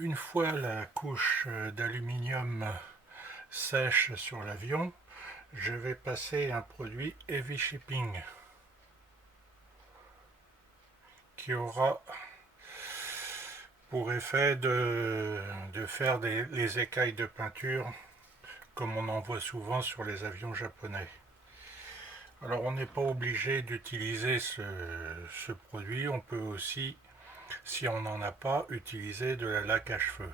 Une fois la couche d'aluminium sèche sur l'avion, je vais passer un produit Heavy Shipping qui aura pour effet de faire les écailles de peinture comme on en voit souvent sur les avions japonais. Alors on n'est pas obligé d'utiliser ce produit, on peut aussi, si on n'en a pas, utiliser de la laque à cheveux.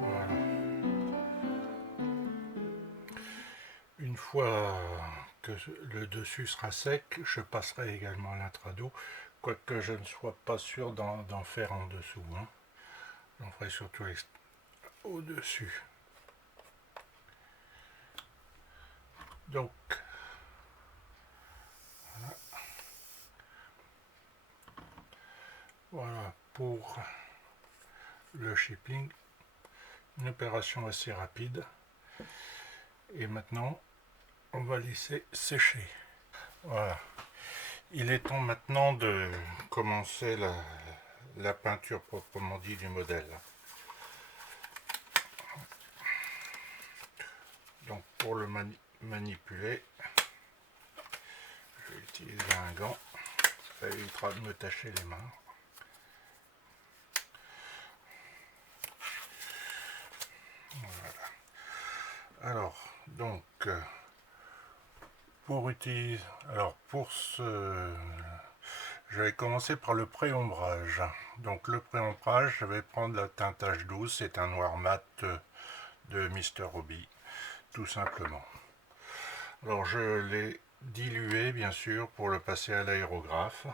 Voilà. Une fois que le dessus sera sec, je passerai également à l'intrado, quoique je ne sois pas sûr d'en faire en dessous. Hein. J'en ferai surtout au-dessus. Donc, voilà pour le shipping. Une opération assez rapide. Et maintenant, on va laisser sécher. Voilà. Il est temps maintenant de commencer la peinture proprement dit du modèle. Donc pour le manipuler, je vais utiliser un gant. Ça évitera de me tacher les mains. Voilà. Alors, donc, pour ce, je vais commencer par le pré-ombrage. Donc le pré-ombrage, je vais prendre la teinte H12, c'est un noir mat de Mr. Hobby, tout simplement. Alors je l'ai dilué bien sûr pour le passer à l'aérographe.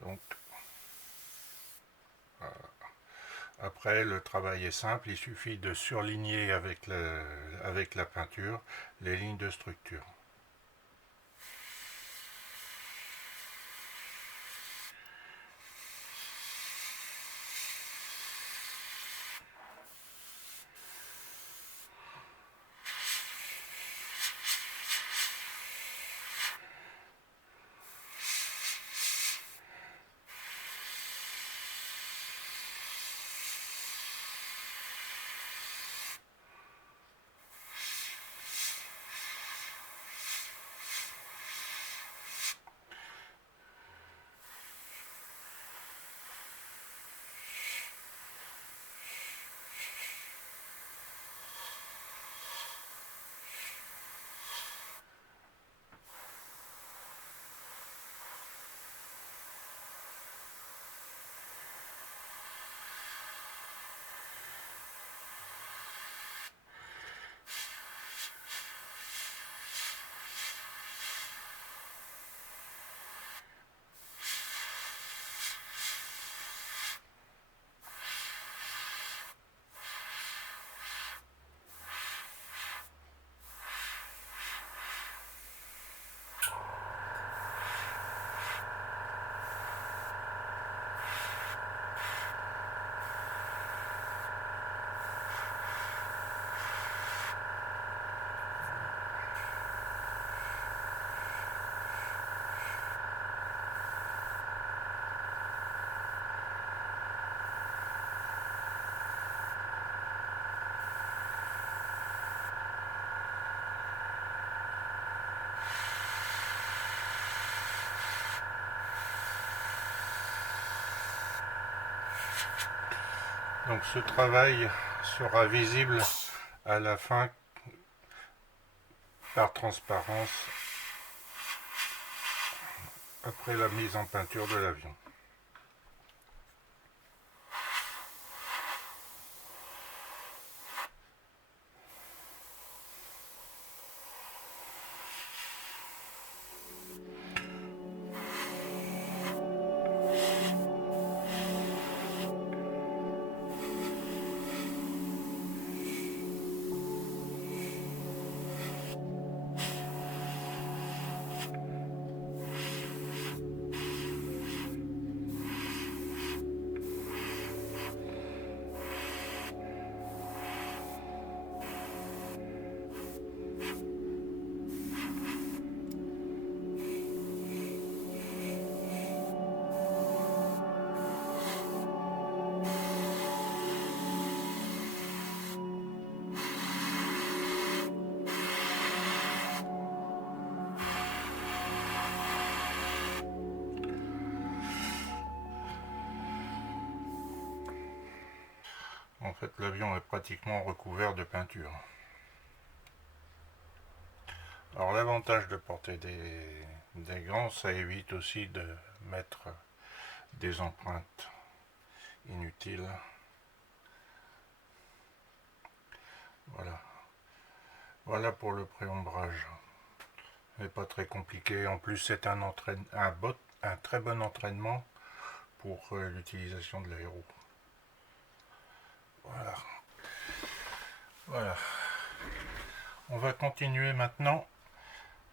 Donc après le travail est simple, il suffit de surligner avec la peinture les lignes de structure. Donc ce travail sera visible à la fin par transparence après la mise en peinture de l'avion. En fait, l'avion est pratiquement recouvert de peinture. Alors l'avantage de porter des gants, ça évite aussi de mettre des empreintes inutiles. Voilà. Voilà pour le pré-ombrage. C'est pas très compliqué. En plus, c'est un très bon entraînement pour l'utilisation de l'aéro. Voilà. Voilà. On va continuer maintenant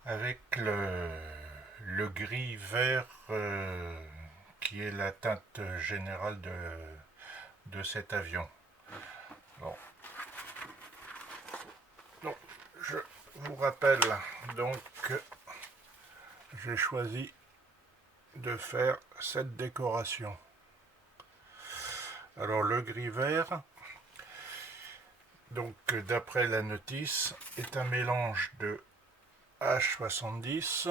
avec le gris vert qui est la teinte générale de cet avion. Bon. Donc, je vous rappelle donc que j'ai choisi de faire cette décoration. Alors le gris vert, donc d'après la notice, est un mélange de H70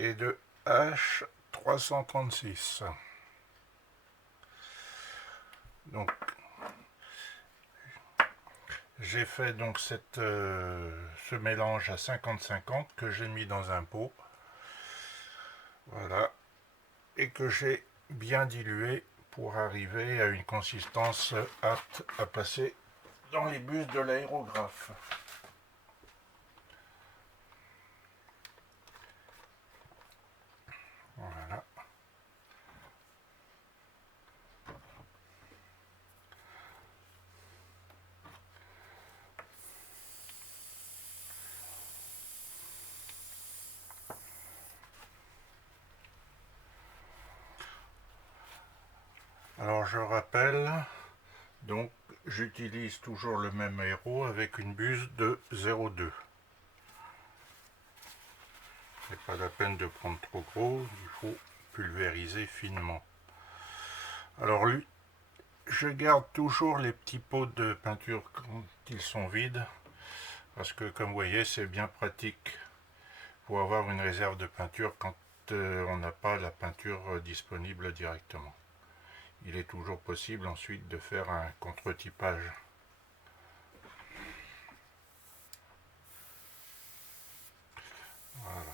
et de H336. Donc j'ai fait donc ce mélange à 50-50 que j'ai mis dans un pot. Voilà. Et que j'ai bien dilué pour arriver à une consistance apte à passer dans les bus de l'aérographe. Voilà. Alors je rappelle, donc j'utilise toujours le même aéro avec une buse de 0,2. C'est pas la peine de prendre trop gros, il faut pulvériser finement. Alors lui, je garde toujours les petits pots de peinture quand ils sont vides, parce que comme vous voyez c'est bien pratique pour avoir une réserve de peinture quand on n'a pas la peinture disponible directement. Il est toujours possible ensuite de faire un contre-typage. Voilà.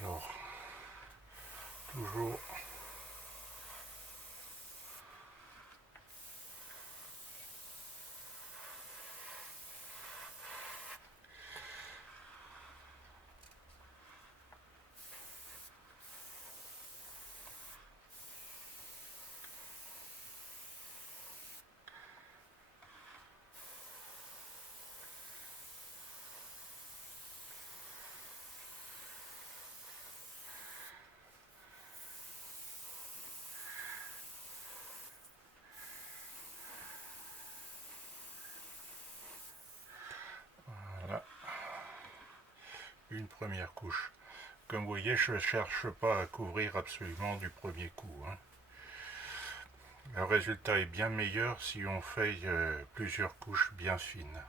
Alors, toujours voilà, une première couche. Comme vous voyez, je ne cherche pas à couvrir absolument du premier coup, hein. Le résultat est bien meilleur si on fait plusieurs couches bien fines.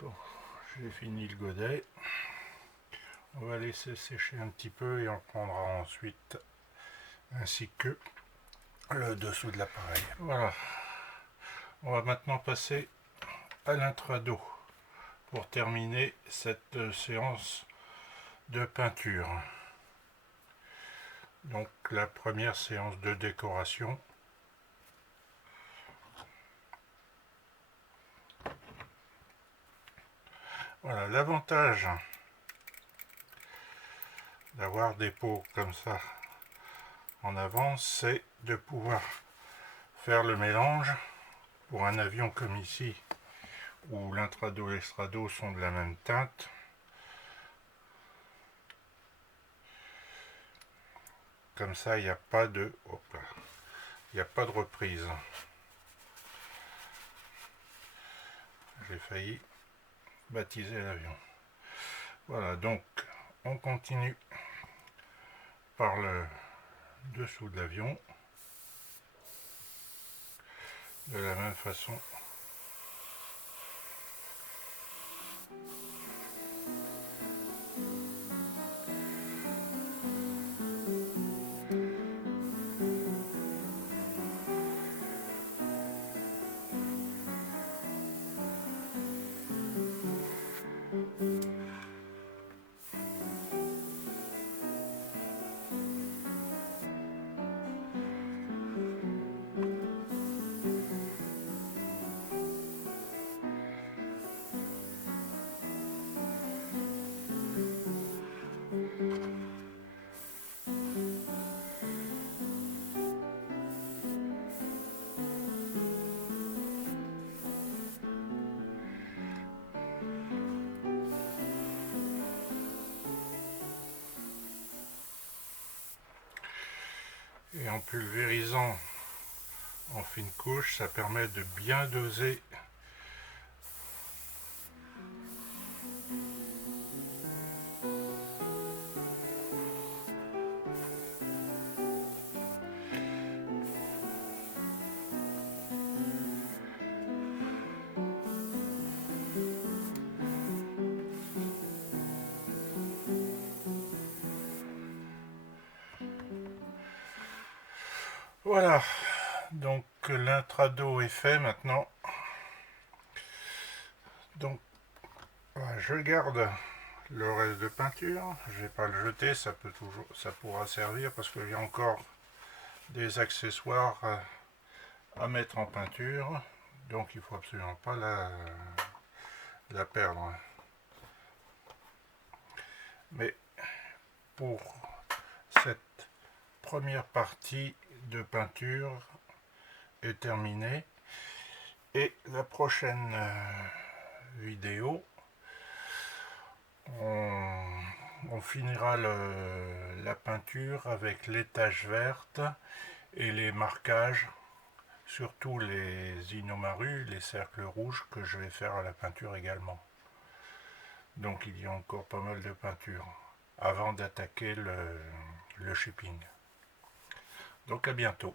Bon, j'ai fini le godet. On va laisser sécher un petit peu et on prendra ensuite, ainsi que le dessous de l'appareil. Voilà. On va maintenant passer à l'intrado pour terminer cette séance de peinture. Donc la première séance de décoration. Voilà, l'avantage d'avoir des pots comme ça en avance, c'est de pouvoir faire le mélange pour un avion comme ici, où l'intrado et l'extrado sont de la même teinte. Comme ça, il n'y a pas de, il n'y a pas de reprise. J'ai failli baptiser l'avion. Voilà, donc on continue par le dessous de l'avion de la même façon. Et en pulvérisant en fine couche, ça permet de bien doser Voilà, donc l'intrado est fait maintenant. Donc voilà, je garde le reste de peinture, je vais pas le jeter, ça pourra servir parce qu'il y a encore des accessoires à mettre en peinture, donc il faut absolument pas la perdre. Mais pour cette première partie de peinture est terminée, et la prochaine vidéo, on finira la peinture avec les taches vertes et les marquages, surtout les inomaru, les cercles rouges que je vais faire à la peinture également. Donc il y a encore pas mal de peinture avant d'attaquer le shipping. Donc à bientôt.